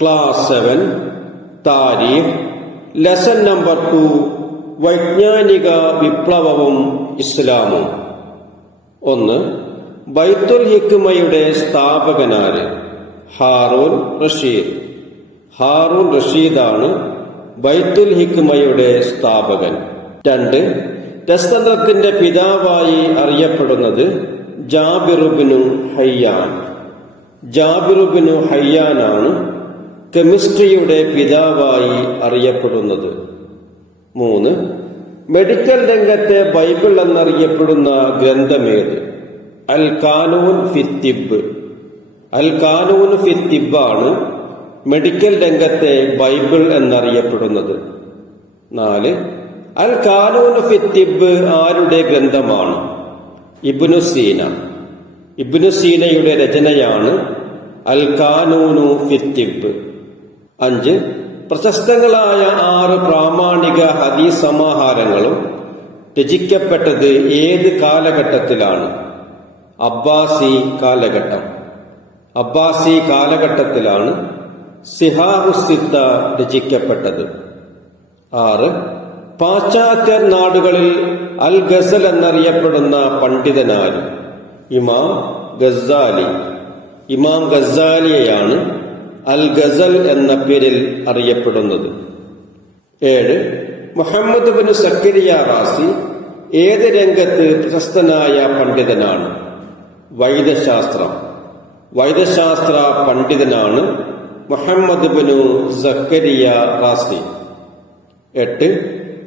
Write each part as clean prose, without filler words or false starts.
Class 7 Tariq lesson number 2 വൈജ്ഞാനിക വിപ്ലവവും ഇസ്ലാമും. 1. ബൈത്തുൽ ഹിക്മയുടെ സ്ഥാപകനാര്? ഹാറൂൻ റഷീദ്. ഹാറൂൻ റഷീദാണ് ബൈത്തുൽ ഹിക്മയുടെ സ്ഥാപകൻ. 2. രസതന്ത്രത്തിന്റെ പിതാവായി അറിയപ്പെടുന്നത് ജാബിറുബ്നു ഹയ്യാൻ. ജാബിറുബ്നു ഹയ്യാനാണ് കെമിസ്ട്രിയുടെ പിതാവായി അറിയപ്പെടുന്നത്. 3. മെഡിക്കൽ രംഗത്തെ ബൈബിൾ എന്നറിയപ്പെടുന്ന ഗ്രന്ഥമേത്? അൽ ഖാനൂൻ ഫി തിബ്. അൽ ഖാനൂൻ ഫി തിബാണ് മെഡിക്കൽ രംഗത്തെ ബൈബിൾ എന്നറിയപ്പെടുന്നത്. 4. അൽ ഖാനൂൻ ഫി തിബ് ആരുടെ ഗ്രന്ഥമാണ്? ഇബ്നു സീന. ഇബ്നു സീനയുടെ രചനയാണ് അൽ ഖാനൂനു ഫി തിബ്. 5. പ്രശസ്തങ്ങളായ 6 പ്രാമാണിക ഹദീസ് സമാഹാരങ്ങളും രചിക്കപ്പെട്ടത് ഏത് കാലഘട്ടത്തിലാണ്? അബ്ബാസി കാലഘട്ടം. അബ്ബാസി കാലഘട്ടത്തിലാണ് സിഹാഹുസിത്ത രചിക്കപ്പെട്ടത്. 6. പാശ്ചാത്യ നാടുകളിൽ അൽ ഗസൽ എന്നറിയപ്പെടുന്ന പണ്ഡിതനാര്? ഇമാം ഗസാലി. ഇമാം ഗസാലിയെയാണ് അൽ ഗസൽ എന്ന പേരിൽ അറിയപ്പെടുന്നത്. 7. മുഹമ്മദ് ബിൻ സക്കരിയ റാസി ഏത് രംഗത്ത് പ്രശസ്തനായ പണ്ഡിതനാണ്? വൈദ്യശാസ്ത്രം. വൈദ്യശാസ്ത്ര പണ്ഡിതനാണ് മുഹമ്മദ് ബിൻ സക്കരിയ റാസി. 8.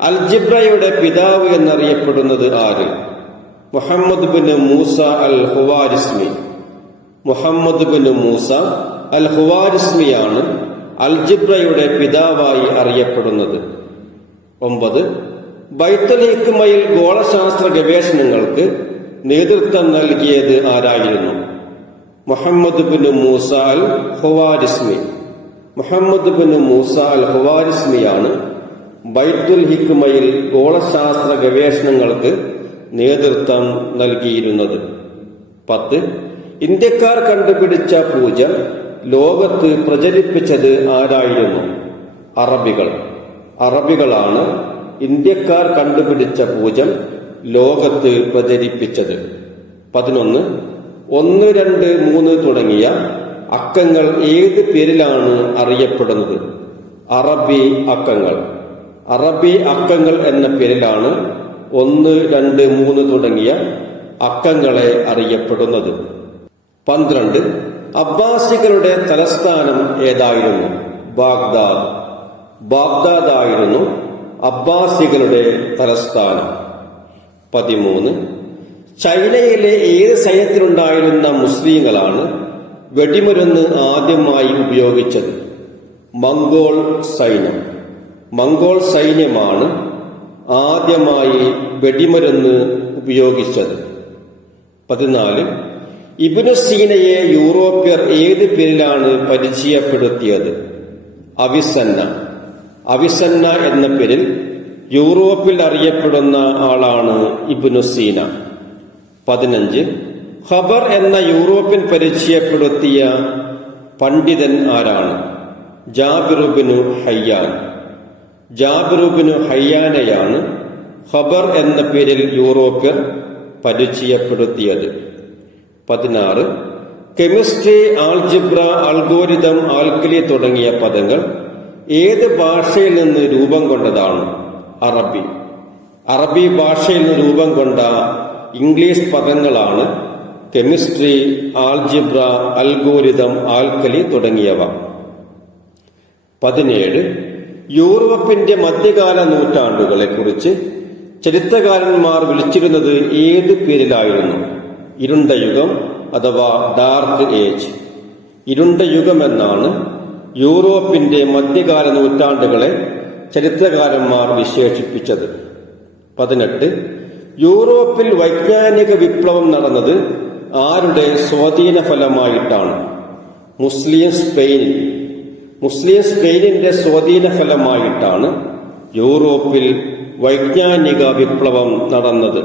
അൽജിബ്രയുടെ പിതാവ് എന്നറിയപ്പെടുന്നത് ആര്? മുഹമ്മദ് ബിൻ മൂസ അൽ ഹുവാരിസ്മി. മുഹമ്മദ് ബിൻ മൂസ അൽ ഹുവാരിസ്മിയാണ് അൽജിബ്രയുടെ പിതാവായി അറിയപ്പെടുന്നത്. 9. ബൈത്തുൽ ഹിക്മയിൽ ഗോളശാസ്ത്ര ഗവേഷണങ്ങൾക്ക് നേതൃത്വം നൽകിയത് ആരായിരുന്നു? മുഹമ്മദ് ബിൻ മൂസ അൽ ഹുവാരിസ്മി. മുഹമ്മദ് ബിൻ മൂസ അൽ ഹുവാരിസ്മിയാണ് ബൈത്തുൽ ഹിക്മയിൽ ഗോളശാസ്ത്ര ഗവേഷണങ്ങൾക്ക് നേതൃത്വം നൽകിയിരുന്നത്. 10. ഇന്ത്യക്കാർ കണ്ടുപിടിച്ച പൂജ ലോകത്ത് പ്രചരിപ്പിച്ചത് ആരായിരുന്നു? അറബികൾ. അറബികളാണ് ഇന്ത്യക്കാർ കണ്ടുപിടിച്ച പൂജ ലോകത്ത് പ്രചരിപ്പിച്ചത്. 11. 1, 2, 3 തുടങ്ങിയ അക്കങ്ങൾ ഏത് പേരിലാണ് അറിയപ്പെടുന്നത്? അറബി അക്കങ്ങൾ. അറബി അക്കങ്ങൾ എന്ന പേരിലാണ് 1, 2, 3 തുടങ്ങിയ അക്കങ്ങളെ അറിയപ്പെടുന്നത്. 12. അബ്ബാസികളുടെ തലസ്ഥാനം ഏതായിരുന്നു? ബാഗ്ദാദ്. ബാഗ്ദാദ് ആയിരുന്നു അബ്ബാസികളുടെ തലസ്ഥാനം. 13. ചൈനയിലെ ഏത് സൈന്യത്തിലുണ്ടായിരുന്ന മുസ്ലിങ്ങളാണ് വെടിമരുന്ന് ആദ്യമായി ഉപയോഗിച്ചത്? മംഗോൾ സൈന്യം. മംഗോൾ സൈന്യമാണ് ആദ്യമായി വെടിമരുന്ന് ഉപയോഗിച്ചത്. 14. ഇബ്നു സീനയെ യൂറോപ്യർ ഏത് പേരിലാണ് പരിചയപ്പെടുത്തിയത്? അവിസന്ന. അവിസന്ന എന്ന പേരിൽ യൂറോപ്പിൽ അറിയപ്പെടുന്ന ആളാണ് ഇബ്നു സീന. 15. ഖബർ എന്ന യൂറോപ്യൻ പരിചയപ്പെടുത്തിയ പണ്ഡിതൻ ആരാണ്? ജാബിറുബ്നു ഹയ്യാൻ. ജാബിറുബ്നു ഹയ്യാനെയാണ് ഖബർ എന്ന പേരിൽ യൂറോപ്യർ പരിചയപ്പെടുത്തിയത്. 16. കെമിസ്ട്രി, ആൾജിബ്ര, അൽഗോരിതം, ആൽക്കലി തുടങ്ങിയ പദങ്ങൾ ഏത് ഭാഷയിൽ നിന്ന് രൂപം കൊണ്ടതാണ്? അറബി. അറബി ഭാഷയിൽ നിന്ന് രൂപം കൊണ്ട ഇംഗ്ലീഷ് പദങ്ങളാണ് കെമിസ്ട്രി, ആൾജിബ്ര, അൽഗോരിതം, ആൽക്കലി തുടങ്ങിയവ. 17. യൂറോപ്പിന്റെ മധ്യകാല നൂറ്റാണ്ടുകളെ കുറിച്ച് ചരിത്രകാരന്മാർ വിളിച്ചിരുന്നത് ഏത് പേരിലായിരുന്നു? ഇരുണ്ട യുഗം അഥവാ ഡാർക്ക് ഏജ്. ഇരുണ്ട യുഗം എന്നാണ് യൂറോപ്പിന്റെ മധ്യകാല നൂറ്റാണ്ടുകളെ ചരിത്രകാരന്മാർ വിശേഷിപ്പിച്ചത്. 18. യൂറോപ്പിൽ വൈജ്ഞാനിക വിപ്ലവം നടന്നത് ആരുടെ സ്വാധീന ഫലമായിട്ടാണ്? മുസ്ലിം സ്പെയിൻ. മുസ്ലിം സ്പെയിനിന്റെ സ്വാധീന ഫലമായിട്ടാണ് യൂറോപ്പിൽ വൈജ്ഞാനിക വിപ്ലവം നടന്നത്.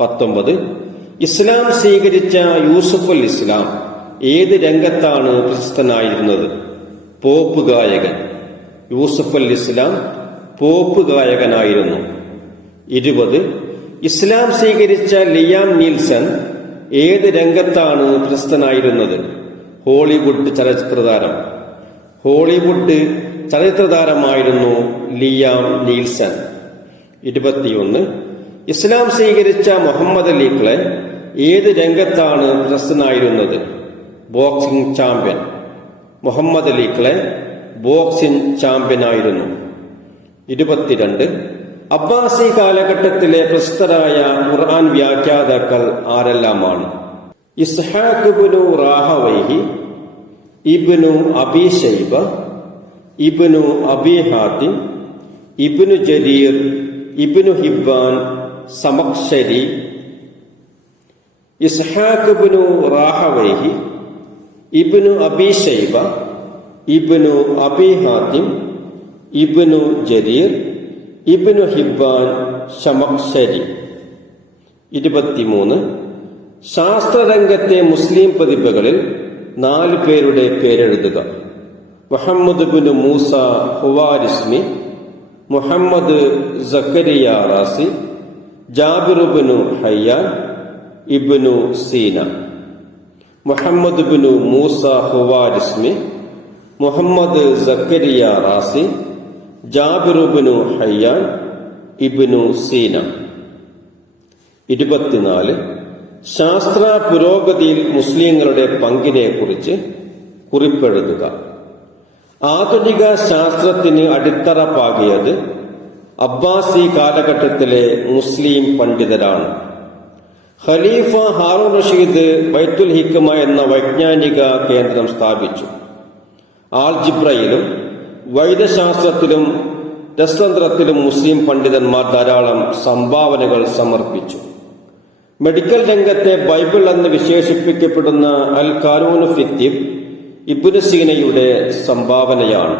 19. ഇസ്ലാം സ്വീകരിച്ച യൂസുഫുൽ ഇസ്ലാം ഏത് രംഗത്താണ് പ്രശസ്തനായിരുന്നത്? പോപ്പ് ഗായകൻ. യൂസഫ് അൽ ഇസ്ലാം പോപ്പ് ഗായകനായിരുന്നു. 20. ഇസ്ലാം സ്വീകരിച്ച ലിയാം നീൽസൺ ഏത് രംഗത്താണ് പ്രശസ്തനായിരുന്നത്? ഹോളിവുഡ് ചലച്ചിത്രതാരം. ഹോളിവുഡ് ചലച്ചിത്രതാരമായിരുന്നു ലിയാം നീൽസൺ. 21. ഇസ്ലാം സ്വീകരിച്ച മുഹമ്മദ് അലി ക്ലേ ഏത് രംഗത്താണ് പ്രശസ്തനായിരുന്നത്? Boxing champion. Muhammad Ali Clay boxing ചാമ്പ്യനായിരുന്നു. 22. അബ്ബാസി കാലഘട്ടത്തിലെ പ്രശസ്തരായ ഖുർആൻ വ്യാഖ്യാതാക്കൾ ആരെല്ലാമാണ്? Ishaq ibn Rahawaihi, ibn Abi Shaiba, ibn Abi Hatim, ibn Jarir, ibn Hibban, Zamakhshari. Ishaq ibn Rahawaihi, ibn Abi Shaiba, ibn Abi Hatim, ibn Jarir, ibn Hibban, Zamakhshari. 23. ശാസ്ത്രരംഗത്തെ മുസ്ലിം പ്രതിഭകളിൽ 4 പേരുടെ പേരെഴുതുക. മുഹമ്മദ് ഇബ്നു മൂസ ഖുവാരിസ്മി, മുഹമ്മദ് സക്കരിയ റാസി, ജാബിർ ഇബ്നു ഹയ്യാൻ, ഇബ്നു സീന. മുഹമ്മദ് ഇബ്നു മൂസ ഖുവാരിസ്മി, മുഹമ്മദ് സക്കരിയ റാസി, ജാബിർ ഇബ്നു ഹയ്യാൻ, ഇബ്നു സീന. 24. ശാസ്ത്ര പുരോഗതിയിൽ മുസ്ലിങ്ങളുടെ പങ്കിനെ കുറിച്ച് കുറിപ്പെഴുതുക. ആധുനിക ശാസ്ത്രത്തിന് അടിത്തറ പാകിയത് അബ്ബാസി കാലഘട്ടത്തിലെ മുസ്ലിം പണ്ഡിതരാണ്. ഖലീഫ ഹാറൂൺ റഷീദ് ബൈത്തുൽ ഹിക്മ എന്ന വൈജ്ഞാനിക കേന്ദ്രം സ്ഥാപിച്ചു. ആൽജിബ്രയിലും വൈദ്യശാസ്ത്രത്തിലും രസതന്ത്രത്തിലും മുസ്ലിം പണ്ഡിതന്മാർ ധാരാളം സംഭാവനകൾ സമർപ്പിച്ചു. മെഡിക്കൽ രംഗത്തെ ബൈബിൾ എന്ന് വിശേഷിപ്പിക്കപ്പെടുന്ന അൽ ഖാനൂൻ ഫി തിബ് ഇബ്നു സീനയുടെ സംഭാവനയാണ്.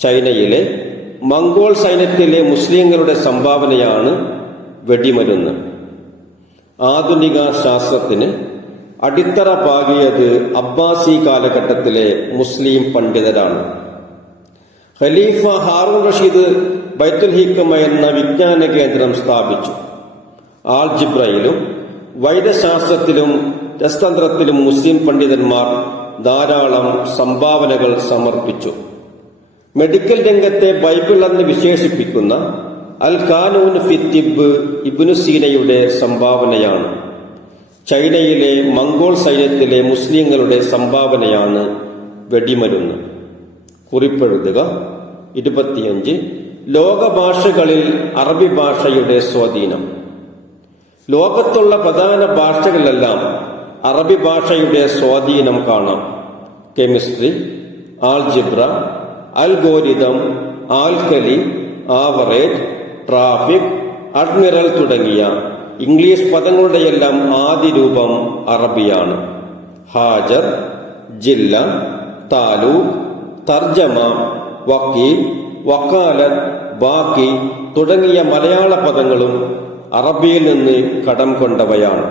ചൈനയിലെ മംഗോൾ സൈന്യത്തിലെ മുസ്ലിങ്ങളുടെ സംഭാവനയാണ് വെടിമരുന്ന്. ആധുനിക ശാസ്ത്രത്തിന് അടിത്തറ പാകിയത് അബ്ബാസി കാലഘട്ടത്തിലെ മുസ്ലിം പണ്ഡിതരാണ്. ഖലീഫ ഹാറൂൺ റഷീദ് ബൈത്തുൽ ഹിക്മ എന്ന വിജ്ഞാന കേന്ദ്രം സ്ഥാപിച്ചു. ആൽജിബ്രയിലും വൈദ്യശാസ്ത്രത്തിലും രസതന്ത്രത്തിലും മുസ്ലിം പണ്ഡിതന്മാർ ധാരാളം സംഭാവനകൾ സമർപ്പിച്ചു. മെഡിക്കൽ രംഗത്തെ ബൈബിൾ എന്ന് വിശേഷിപ്പിക്കുന്ന അൽ ഖാനൂൻ ഫി തിബ് ഇബ്നു സീനയുടെ സംഭാവനയാണ്. ചൈനയിലെ മംഗോൾ സൈന്യത്തിലെ മുസ്ലിങ്ങളുടെ സംഭാവനയാണ് വെടിമരുന്ന്. കുറിപ്പെഴുതുക. 25. ലോകഭാഷകളിൽ അറബി ഭാഷയുടെ സ്വാധീനം. ലോകത്തുള്ള പ്രധാന ഭാഷകളിലെല്ലാം അറബി ഭാഷയുടെ സ്വാധീനം കാണാം. Chemistry, algebra, algorithm, alkali, average, traffic, admiral തുടങ്ങിയ ഇംഗ്ലീഷ് പദങ്ങളുടെയെല്ലാം ആദ്യ രൂപം അറബിയാണ്. ഹാജർ, ജില്ല, താലൂക്ക്, തർജമ, വക്കീൽ, വക്കാലത്ത്, ബാക്കി തുടങ്ങിയ മലയാള പദങ്ങളും അറബിയിൽ നിന്ന് കടം കൊണ്ടവയാണ്.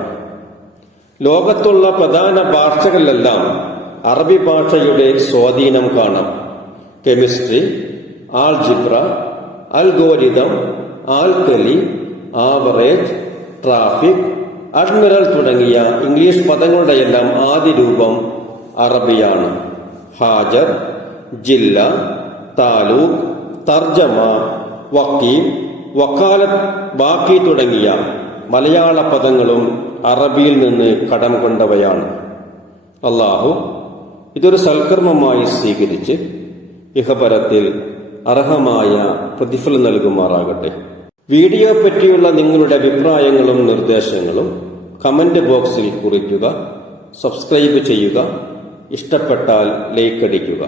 ലോകത്തുള്ള പ്രധാന ഭാഷകളിലെല്ലാം അറബി ഭാഷയുടെ സ്വാധീനം കാണാം. Chemistry, algebra, algorithm, alkali, average, traffic, admiral തുടങ്ങിയ ഇംഗ്ലീഷ് പദങ്ങളുടെയെല്ലാം ആദ്യ രൂപം അറബിയാണ്. ഹാജർ, ജില്ല, താലൂക്ക്, തർജമ, വക്കീൽ, വക്കാലത്ത്, ബാക്കി തുടങ്ങിയ മലയാള പദങ്ങളും അറബിയിൽ നിന്ന് കടം കൊണ്ടവയാണ്. അല്ലാഹു ഇതൊരു സൽക്കർമ്മമായി സ്വീകരിച്ച് ഇഹപരത്തിൽ അർഹമായ പ്രതിഫലം നൽകുമാറാകട്ടെ. വീഡിയോ പറ്റിയുള്ള നിങ്ങളുടെ അഭിപ്രായങ്ങളും നിർദ്ദേശങ്ങളും കമന്റ് ബോക്സിൽ കുറിക്കുക. സബ്സ്ക്രൈബ് ചെയ്യുക. ഇഷ്ടപ്പെട്ടാൽ ലൈക്ക് അടിക്കുക.